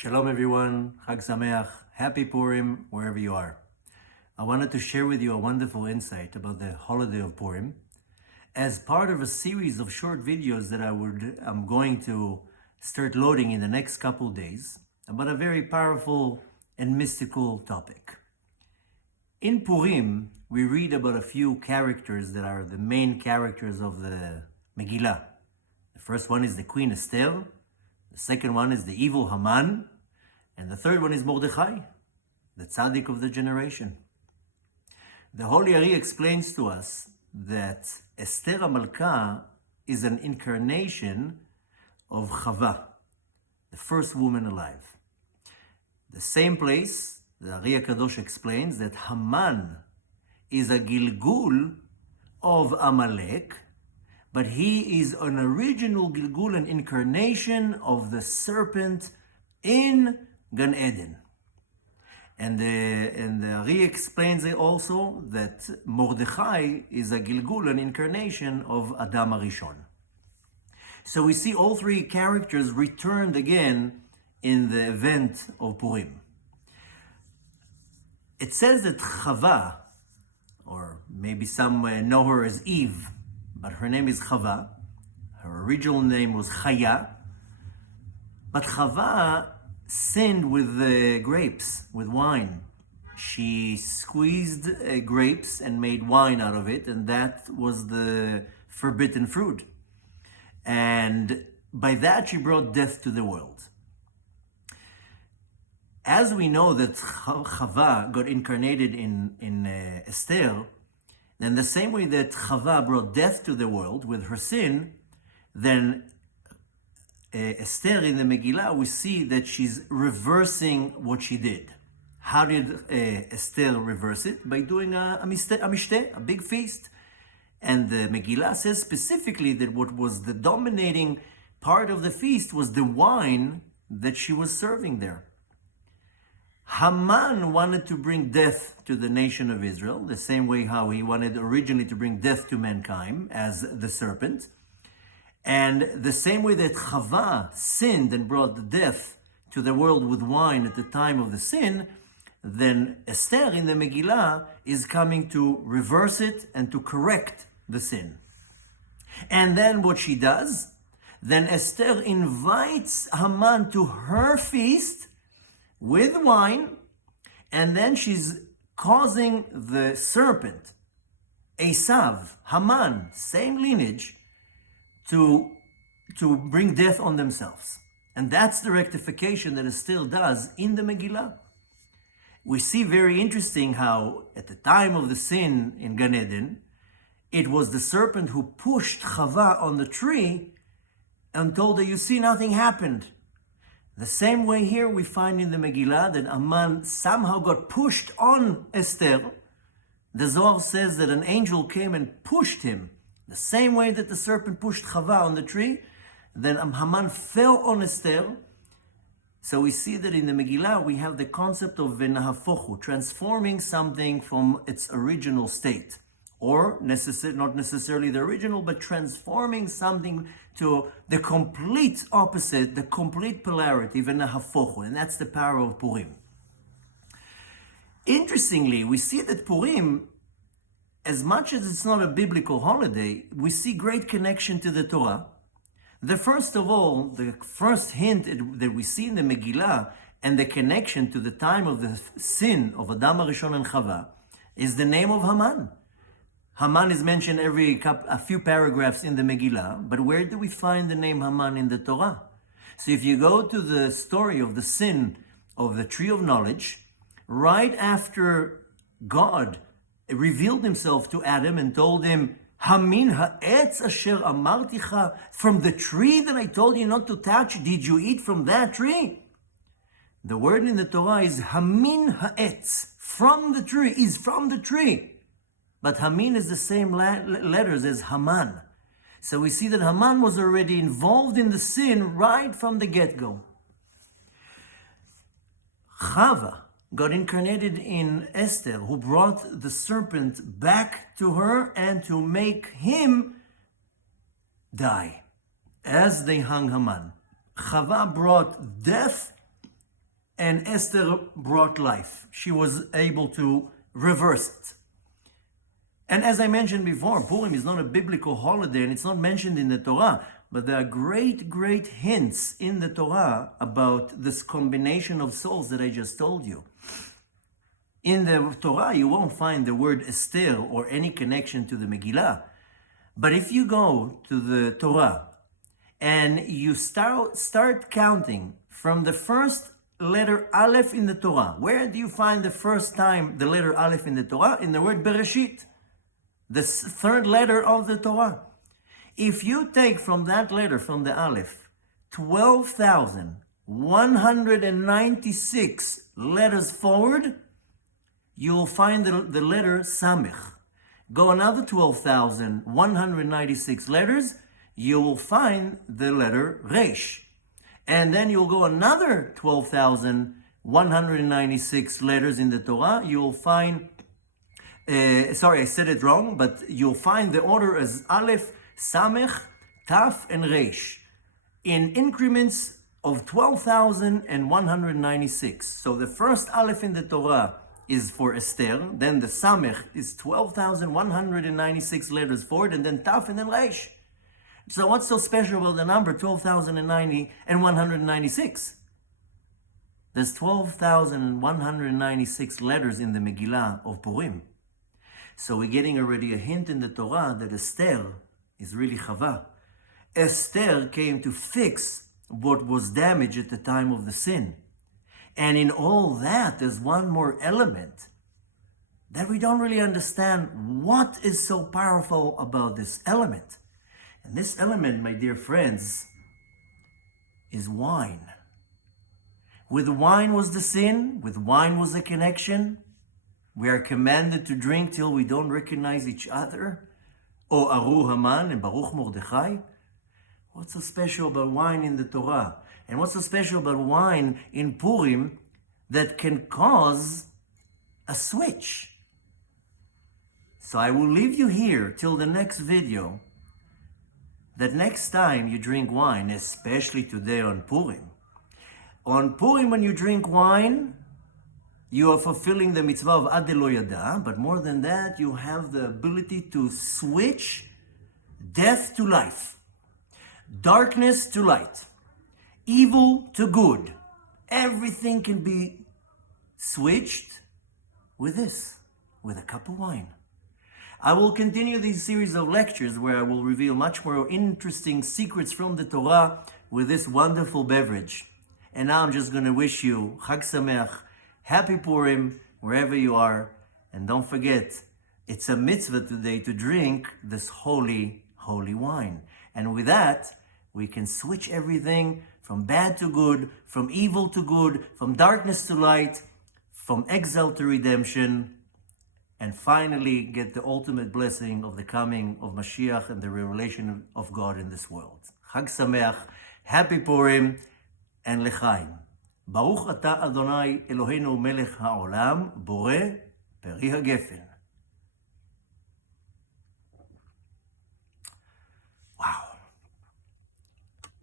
Shalom everyone, Chag Sameach, Happy Purim, wherever you are. I wanted to share with you a wonderful insight about the holiday of Purim as part of a series of short videos that I'm going to start loading in the next couple days about a very powerful and mystical topic. In Purim, we read about a few characters that are the main characters of the Megillah. The first one is the Queen Esther, the second one is the evil Haman, and the third one is Mordechai, the tzaddik of the generation. The Holy Ari explains to us that Esther HaMalka is an incarnation of Chava, the first woman alive. The same place, the Ari HaKadosh explains that Haman is a Gilgul of Amalek, but he is an original Gilgul, an incarnation of the serpent in Gan Eden. And the Ari explains also that Mordechai is a Gilgul, an incarnation of Adam HaRishon. So we see all three characters returned again in the event of Purim. It says that Chava, or maybe some know her as Eve, but her name is Chava. Her original name was Chaya. But Chava sinned with grapes, with wine. She squeezed grapes and made wine out of it, and that was the forbidden fruit. And by that she brought death to the world. As we know that Chava got incarnated in Esther, then the same way that Chava brought death to the world with her sin, then Esther in the Megillah, we see that she's reversing what she did. How did Esther reverse it? By doing a mishteh, a big feast. And the Megillah says specifically that what was the dominating part of the feast was the wine that she was serving there. Haman wanted to bring death to the nation of Israel, the same way how he wanted originally to bring death to mankind as the serpent. And the same way that Chava sinned and brought the death to the world with wine at the time of the sin, then Esther in the Megillah is coming to reverse it and to correct the sin. And then what she does, then Esther invites Haman to her feast with wine, and then she's causing the serpent, Esav, Haman, same lineage, to bring death on themselves. And that's the rectification that Esther does in the Megillah. We see very interesting how at the time of the sin in Gan Eden, it was the serpent who pushed Chava on the tree and told her, you see, nothing happened. The same way here we find in the Megillah that Haman somehow got pushed on Esther. The Zohar says that an angel came and pushed him. The same way that the serpent pushed Chava on the tree, then Haman fell on Esther. So we see that in the Megillah we have the concept of venahafochu, transforming something from its original state. Or not necessarily the original, but transforming something to the complete opposite, the complete polarity, venahafochu, and that's the power of Purim. Interestingly, we see that Purim, as much as it's not a biblical holiday, we see great connection to the Torah. The first hint that we see in the Megillah and the connection to the time of the sin of Adam HaRishon and Chava is the name of Haman. Haman is mentioned a few paragraphs in the Megillah, but where do we find the name Haman in the Torah? So if you go to the story of the sin of the tree of knowledge, right after God revealed himself to Adam and told him, Hamin ha'etz asher amarticha, from the tree that I told you not to touch, did you eat from that tree? The word in the Torah is Hamin ha'etz, from the tree, is from the tree. But Hamin is the same letters as Haman. So we see that Haman was already involved in the sin right from the get-go. Chava got incarnated in Esther, who brought the serpent back to her and to make him die as they hung Haman. Chava brought death and Esther brought life. She was able to reverse it. And as I mentioned before, Purim is not a biblical holiday and it's not mentioned in the Torah, but there are great, great hints in the Torah about this combination of souls that I just told you. In the Torah, you won't find the word Esther or any connection to the Megillah. But if you go to the Torah and you start counting from the first letter Aleph in the Torah, where do you find the first time the letter Aleph in the Torah? In the word Bereshit, the third letter of the Torah. If you take from that letter, from the Aleph, 12,196 letters forward, you'll find the letter Samech. Go another 12,196 letters, you will find the letter Resh. And then you'll go another 12,196 letters in the Torah, you'll find, sorry, I said it wrong, but you'll find the order as Aleph, Samech, Taf, and Resh in increments of 12,196. So the first Aleph in the Torah is for Esther, then the Samech is 12,196 letters forward, and then Taf, and then Resh. So what's so special about the number 12,090 and 196? There's 12,196 letters in the Megillah of Purim. So we're getting already a hint in the Torah that Esther is really Chava. Esther came to fix what was damaged at the time of the sin. And in all that, there's one more element that we don't really understand what is so powerful about this element. And this element, my dear friends, is wine. With wine was the sin, with wine was the connection. We are commanded to drink till we don't recognize each other. O Aru Haman and Baruch Mordechai. What's so special about wine in the Torah? And what's so special about wine in Purim that can cause a switch? So I will leave you here till the next video, that next time you drink wine, especially today on Purim, when you drink wine, you are fulfilling the mitzvah of Ad Lo Yada, but more than that, you have the ability to switch death to life, darkness to light, evil to good. Everything can be switched with this, with a cup of wine. I will continue this series of lectures where I will reveal much more interesting secrets from the Torah with this wonderful beverage. And now I'm just going to wish you Chag Sameach, Happy Purim, wherever you are. And don't forget, it's a mitzvah today to drink this holy, holy wine. And with that, we can switch everything from bad to good, from evil to good, from darkness to light, from exile to redemption, and finally get the ultimate blessing of the coming of Mashiach and the revelation of God in this world. Chag Sameach, Happy Purim, and L'chaim. Baruch Ata Adonai Eloheinu Melech Haolam, Boreh Peri HaGefen.